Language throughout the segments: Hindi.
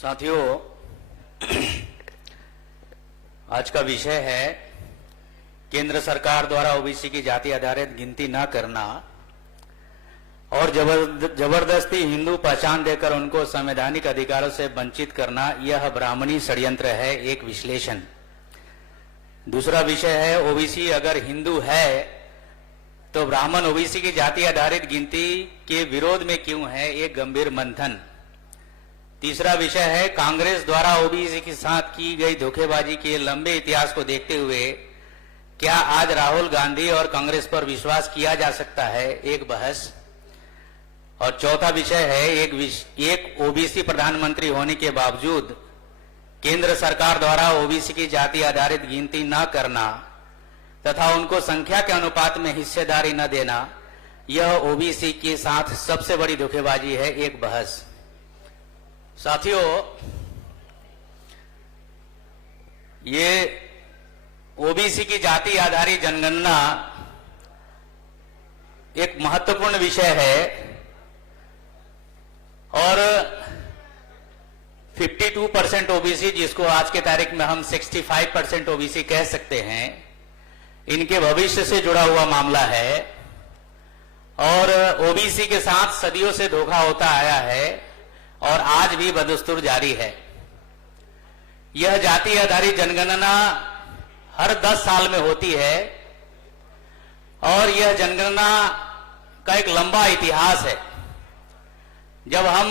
साथियों, आज का विषय है केंद्र सरकार द्वारा ओबीसी की जाति आधारित गिनती न करना और जबरदस्ती हिंदू पहचान देकर उनको संवैधानिक अधिकारों से वंचित करना, यह ब्राह्मणी षड्यंत्र है। एक विश्लेषण। दूसरा विषय है ओबीसी अगर हिंदू है तो ब्राह्मण ओबीसी की जाति आधारित गिनती के विरोध में क्यों है, एक गंभीर मंथन। तीसरा विषय है कांग्रेस द्वारा ओबीसी के साथ की गई धोखेबाजी के लंबे इतिहास को देखते हुए क्या आज राहुल गांधी और कांग्रेस पर विश्वास किया जा सकता है, एक बहस। और चौथा विषय है एक ओबीसी प्रधानमंत्री होने के बावजूद केंद्र सरकार द्वारा ओबीसी की जाति आधारित गिनती न करना तथा उनको संख्या के अनुपात में हिस्सेदारी न देना, यह ओबीसी के साथ सबसे बड़ी धोखेबाजी है, एक बहस। साथियों, ये ओबीसी की जाति आधारित जनगणना एक महत्वपूर्ण विषय है और 52% ओबीसी, जिसको आज के तारीख में हम 65% ओबीसी कह सकते हैं, इनके भविष्य से जुड़ा हुआ मामला है और ओबीसी के साथ सदियों से धोखा होता आया है और आज भी बदस्तूर जारी है। यह जाति आधारित जनगणना हर 10 साल में होती है और यह जनगणना का एक लंबा इतिहास है। जब हम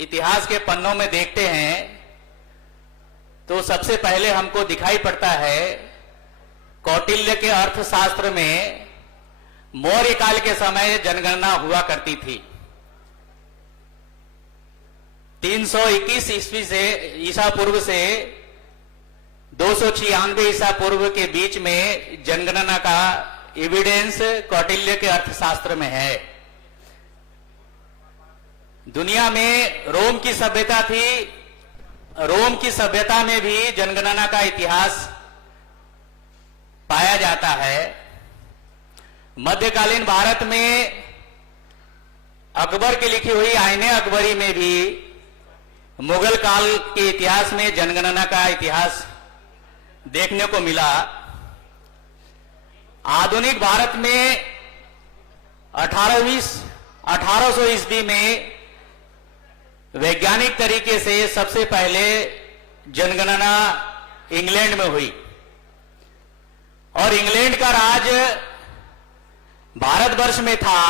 इतिहास के पन्नों में देखते हैं तो सबसे पहले हमको दिखाई पड़ता है कौटिल्य के अर्थशास्त्र में मौर्य काल के समय जनगणना हुआ करती थी। 321 ईस्वी से ईसा पूर्व से 296 ईसा पूर्व के बीच में जनगणना का एविडेंस कौटिल्य के अर्थशास्त्र में है। दुनिया में रोम की सभ्यता थी, रोम की सभ्यता में भी जनगणना का इतिहास पाया जाता है। मध्यकालीन भारत में अकबर की लिखी हुई आईने अकबरी में भी मुगल काल के इतिहास में जनगणना का इतिहास देखने को मिला। आधुनिक भारत में 1800 ईस्वी में वैज्ञानिक तरीके से सबसे पहले जनगणना इंग्लैंड में हुई और इंग्लैंड का राज भारतवर्ष में था,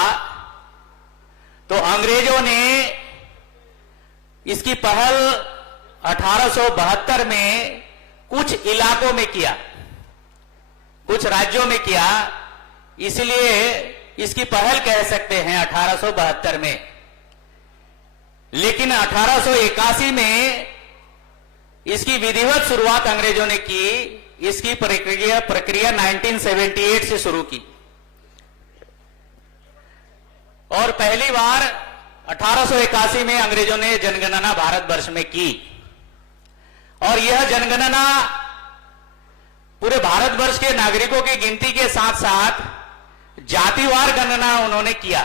तो अंग्रेजों ने इसकी पहल 1872 में कुछ इलाकों में किया, कुछ राज्यों में किया, इसलिए इसकी पहल कह सकते हैं 1872 में। लेकिन 1881 में इसकी विधिवत शुरुआत अंग्रेजों ने की। इसकी प्रक्रिया 1978 से शुरू की और पहली बार 1881 में अंग्रेजों ने जनगणना भारतवर्ष में की और यह जनगणना पूरे भारतवर्ष के नागरिकों की गिनती के साथ साथ जातिवार गणना उन्होंने किया।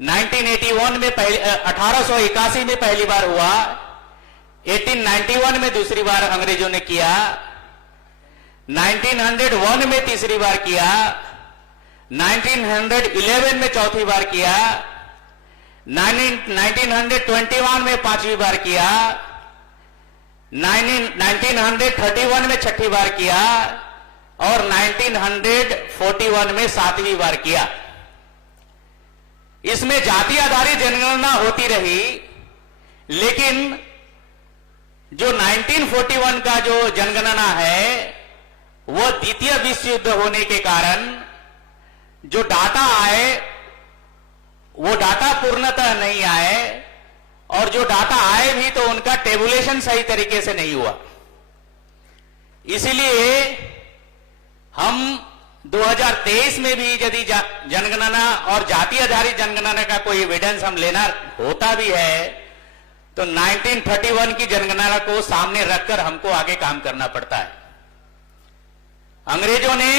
1981 में 1881 में पहली बार हुआ, 1891 में दूसरी बार अंग्रेजों ने किया, 1901 में तीसरी बार किया, 1911 में चौथी बार किया, 1921 में पांचवी बार किया, 1931 में छठी बार किया और 1941 में सातवीं बार किया। इसमें जाति आधारित जनगणना होती रही, लेकिन जो 1941 का जो जनगणना है वो द्वितीय विश्व युद्ध होने के कारण जो डाटा आए वो डाटा पूर्णतः नहीं आए और जो डाटा आए भी तो उनका टेबुलेशन सही तरीके से नहीं हुआ। इसलिए हम 2023 में भी यदि जनगणना और जाति आधारित जनगणना का कोई एविडेंस हम लेना होता भी है तो 1931 की जनगणना को सामने रखकर हमको आगे काम करना पड़ता है। अंग्रेजों ने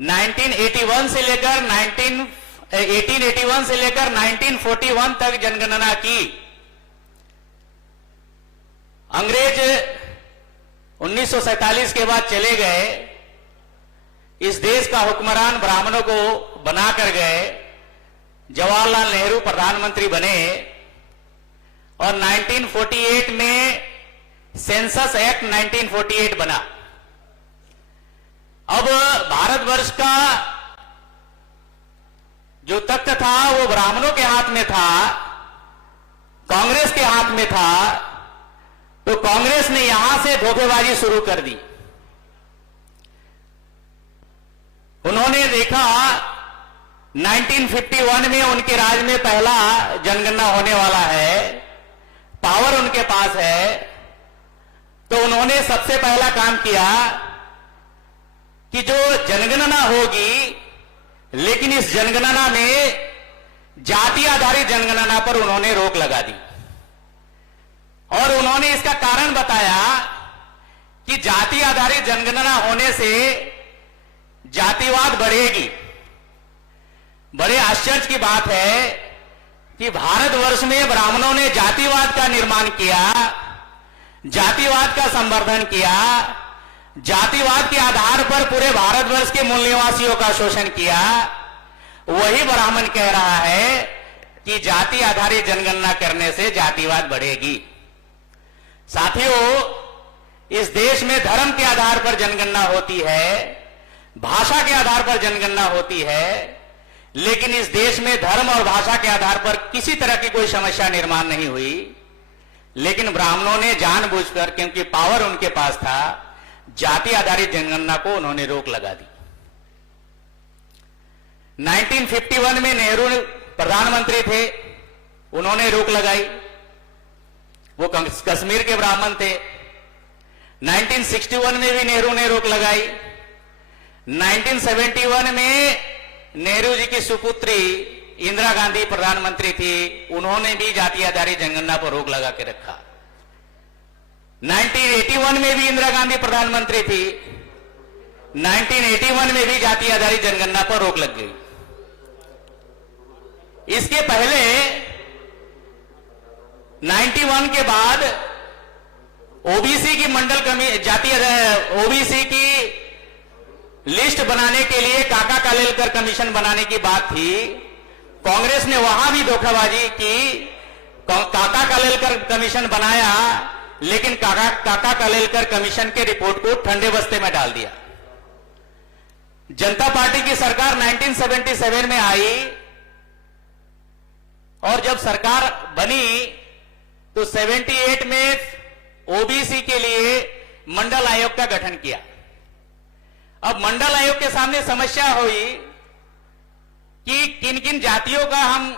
1881 से लेकर 1941 तक जनगणना की, अंग्रेज 1947 के बाद चले गए, इस देश का हुक्मरान ब्राह्मणों को बनाकर गए, जवाहरलाल नेहरू प्रधानमंत्री बने और 1948 में सेंसस एक्ट 1948 बना। अब भारतवर्ष का जो तख्त था वो ब्राह्मणों के हाथ में था, कांग्रेस के हाथ में था, तो कांग्रेस ने यहां से धोखेबाजी शुरू कर दी। उन्होंने देखा 1951 में उनके राज में पहला जनगणना होने वाला है, पावर उनके पास है, तो उन्होंने सबसे पहला काम किया कि जो जनगणना होगी, लेकिन इस जनगणना में जाति आधारित जनगणना पर उन्होंने रोक लगा दी और उन्होंने इसका कारण बताया कि जाति आधारित जनगणना होने से जातिवाद बढ़ेगी। बड़े आश्चर्य की बात है कि भारतवर्ष में ब्राह्मणों ने जातिवाद का निर्माण किया, जातिवाद का संवर्धन किया, जातिवाद के आधार पर पूरे भारतवर्ष के मूल निवासियों का शोषण किया। वही ब्राह्मण कह रहा है कि जाति आधारित जनगणना करने से जातिवाद बढ़ेगी। साथियों, इस देश में धर्म के आधार पर जनगणना होती है, भाषा के आधार पर जनगणना होती है, लेकिन इस देश में धर्म और भाषा के आधार पर किसी तरह की कोई समस्या निर्माण नहीं हुई। लेकिन ब्राह्मणों ने जानबूझकर, क्योंकि पावर उनके पास था, जाति आधारित जनगणना को उन्होंने रोक लगा दी। 1951 में नेहरू प्रधानमंत्री थे, उन्होंने रोक लगाई, वो कश्मीर के ब्राह्मण थे। 1961 में भी नेहरू ने रोक लगाई। 1971 में नेहरू जी की सुपुत्री इंदिरा गांधी प्रधानमंत्री थी, उन्होंने भी जाति आधारित जनगणना पर रोक लगा के रखा। 1981 में भी इंदिरा गांधी प्रधानमंत्री थी, 1981 में भी जाति आधारित जनगणना पर रोक लग गई। इसके पहले 91 के बाद ओबीसी की ओबीसी की लिस्ट बनाने के लिए काका कालेलकर कमीशन बनाने की बात थी। कांग्रेस ने वहां भी धोखाबाजी की, काका कालेलकर कमीशन बनाया, लेकिन काका कालेलकर कमीशन के रिपोर्ट को ठंडे बस्ते में डाल दिया। जनता पार्टी की सरकार 1977 में आई और जब सरकार बनी तो 78 में ओबीसी के लिए मंडल आयोग का गठन किया। अब मंडल आयोग के सामने समस्या हुई कि किन किन जातियों का हम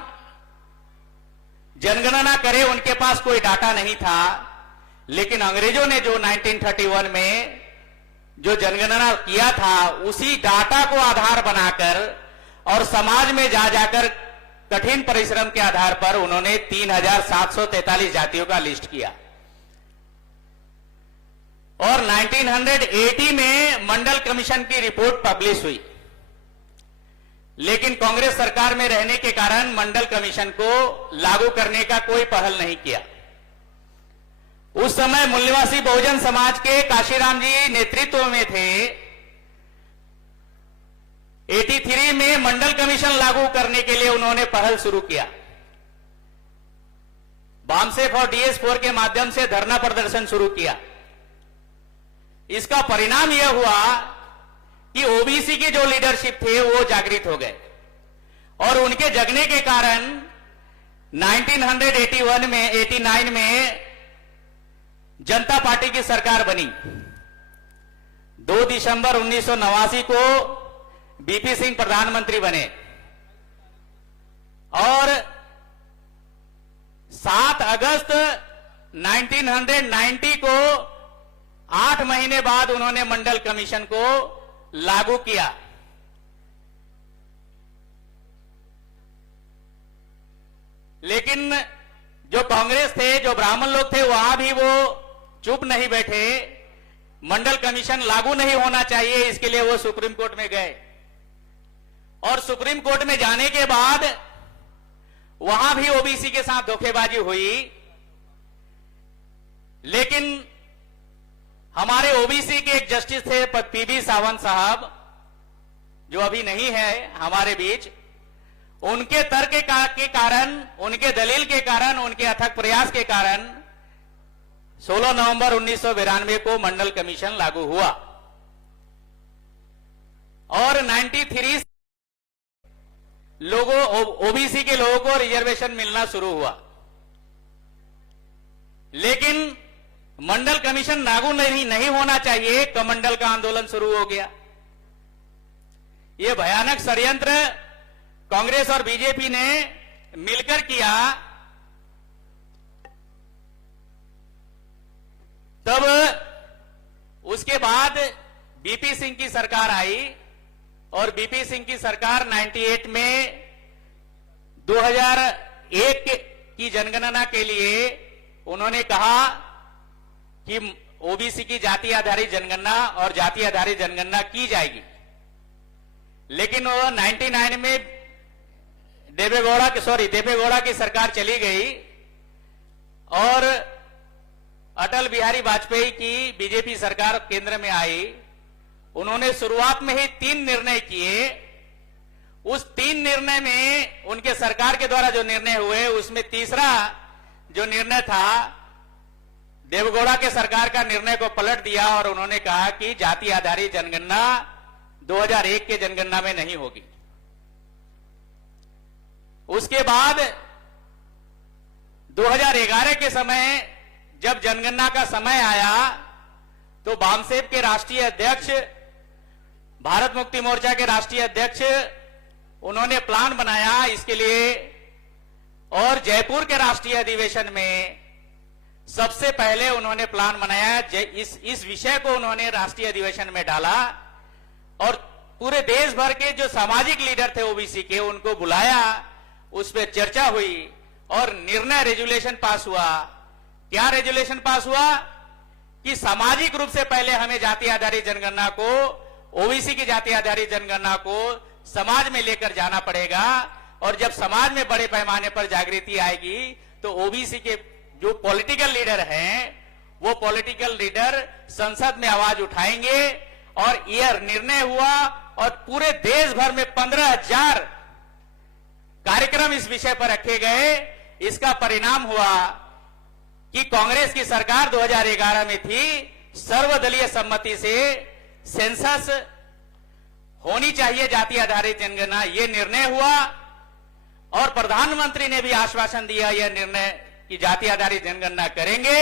जनगणना करें, उनके पास कोई डाटा नहीं था। लेकिन अंग्रेजों ने जो 1931 में जो जनगणना किया था, उसी डाटा को आधार बनाकर और समाज में जाकर कठिन परिश्रम के आधार पर उन्होंने 3743 जातियों का लिस्ट किया और 1980 में मंडल कमीशन की रिपोर्ट पब्लिश हुई। लेकिन कांग्रेस सरकार में रहने के कारण मंडल कमीशन को लागू करने का कोई पहल नहीं किया। उस समय मूल्यवासी बहुजन समाज के काशीराम जी नेतृत्व में थे। 83 में मंडल कमीशन लागू करने के लिए उन्होंने पहल शुरू किया। बामसेफ और DS4 के माध्यम से धरना प्रदर्शन शुरू किया। इसका परिणाम यह हुआ कि ओबीसी की जो लीडरशिप थे वो जागृत हो गए और उनके जगने के कारण 1989 में जनता पार्टी की सरकार बनी। 2 दिसंबर 1989 को बीपी सिंह प्रधानमंत्री बने और 7 अगस्त 1990 को 8 महीने बाद उन्होंने मंडल कमीशन को लागू किया। लेकिन जो कांग्रेस थे, जो ब्राह्मण लोग थे, वहां भी वो चुप नहीं बैठे। मंडल कमीशन लागू नहीं होना चाहिए, इसके लिए वो सुप्रीम कोर्ट में गए और सुप्रीम कोर्ट में जाने के बाद वहां भी ओबीसी के साथ धोखेबाजी हुई। लेकिन हमारे ओबीसी के एक जस्टिस थे पीबी सावंत साहब, जो अभी नहीं है हमारे बीच, उनके तर्क के कारण, उनके दलील के कारण, उनके अथक प्रयास के कारण 16 नवंबर 1992 को मंडल कमीशन लागू हुआ और 93 लोगों, ओबीसी के लोगों को रिजर्वेशन मिलना शुरू हुआ। लेकिन मंडल कमीशन लागू नहीं होना चाहिए, कमंडल का आंदोलन शुरू हो गया। यह भयानक षड्यंत्र कांग्रेस और बीजेपी ने मिलकर किया। तब उसके बाद बीपी सिंह की सरकार आई और बीपी सिंह की सरकार 98 में 2001 की जनगणना के लिए उन्होंने कहा कि ओबीसी की जाति आधारित जनगणना और जाति आधारित जनगणना की जाएगी। लेकिन वो 99 में देवेगौड़ा की सरकार चली गई और अटल बिहारी वाजपेयी की बीजेपी सरकार केंद्र में आई। उन्होंने शुरुआत में ही 3 निर्णय किए। उस 3 निर्णय में उनके सरकार के द्वारा जो निर्णय हुए, उसमें तीसरा जो निर्णय था, देवेगौड़ा के सरकार का निर्णय को पलट दिया और उन्होंने कहा कि जाति आधारित जनगणना 2001 के जनगणना में नहीं होगी। उसके बाद 2011 के समय जब जनगणना का समय आया तो बामसेब के राष्ट्रीय अध्यक्ष, भारत मुक्ति मोर्चा के राष्ट्रीय अध्यक्ष, उन्होंने प्लान बनाया इसके लिए और जयपुर के राष्ट्रीय अधिवेशन में सबसे पहले उन्होंने प्लान बनाया। इस विषय को उन्होंने राष्ट्रीय अधिवेशन में डाला और पूरे देश भर के जो सामाजिक लीडर थे ओबीसी के, उनको बुलाया, उस पर चर्चा हुई और निर्णय रेजुलेशन पास हुआ। क्या रेजुलेशन पास हुआ कि सामाजिक रूप से पहले हमें जाति आधारित जनगणना को, ओबीसी की जाति आधारित जनगणना को समाज में लेकर जाना पड़ेगा और जब समाज में बड़े पैमाने पर जागृति आएगी तो ओबीसी के जो पॉलिटिकल लीडर हैं, वो पॉलिटिकल लीडर संसद में आवाज उठाएंगे और यह निर्णय हुआ और पूरे देश भर में 15,000 कार्यक्रम इस विषय पर रखे गए। इसका परिणाम हुआ कि कांग्रेस की सरकार 2011 में थी, सर्वदलीय सम्मति से सेंसस होनी चाहिए, जाति आधारित जनगणना, यह निर्णय हुआ और प्रधानमंत्री ने भी आश्वासन दिया यह निर्णय कि जाति आधारित जनगणना करेंगे।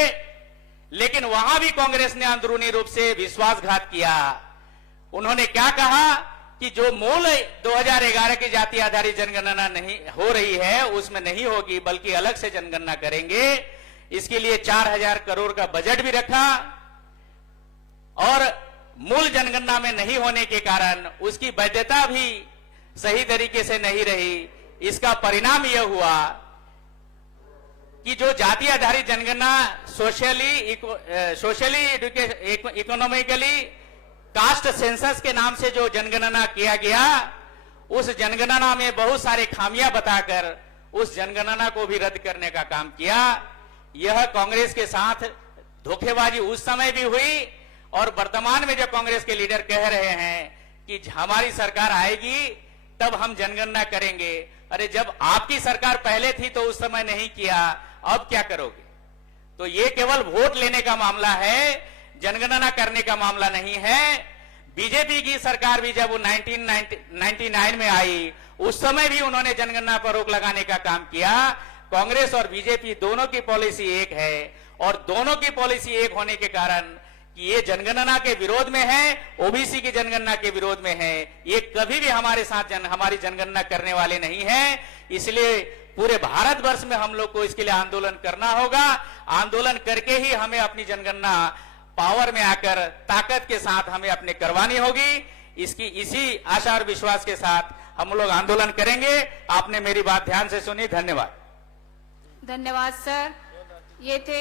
लेकिन वहां भी कांग्रेस ने अंदरूनी रूप से विश्वासघात किया। उन्होंने क्या कहा कि जो मूल 2011 की जाति आधारित जनगणना नहीं हो रही है उसमें नहीं होगी, बल्कि अलग से जनगणना करेंगे। इसके लिए 4,000 करोड़ का बजट भी रखा और मूल जनगणना में नहीं होने के कारण उसकी वैधता भी सही तरीके से नहीं रही। इसका परिणाम यह हुआ कि जो जाति आधारित जनगणना सोशली इकोनॉमिकली कास्ट सेंसस के नाम से जो जनगणना किया गया, उस जनगणना में बहुत सारे खामियां बताकर उस जनगणना को भी रद्द करने का काम किया। यह कांग्रेस के साथ धोखेबाजी उस समय भी हुई और वर्तमान में जो कांग्रेस के लीडर कह रहे हैं कि हमारी सरकार आएगी तब हम जनगणना करेंगे। अरे जब आपकी सरकार पहले थी तो उस समय नहीं किया, अब क्या करोगे? तो ये केवल वोट लेने का मामला है, जनगणना करने का मामला नहीं है। बीजेपी की सरकार भी जब वो 1999 में आई, उस समय भी उन्होंने जनगणना पर रोक लगाने का काम किया। कांग्रेस और बीजेपी दोनों की पॉलिसी एक है और दोनों की पॉलिसी एक होने के कारण कि ये जनगणना के विरोध में है, ओबीसी की जनगणना के विरोध में है, ये कभी भी हमारे साथ हमारी जनगणना करने वाले नहीं है। इसलिए पूरे भारतवर्ष में हम लोग को इसके लिए आंदोलन करना होगा। आंदोलन करके ही हमें अपनी जनगणना पावर में आकर ताकत के साथ हमें अपने करवानी होगी। इसी आशा और विश्वास के साथ हम लोग आंदोलन करेंगे। आपने मेरी बात ध्यान से सुनी, धन्यवाद। धन्यवाद सर। ये थे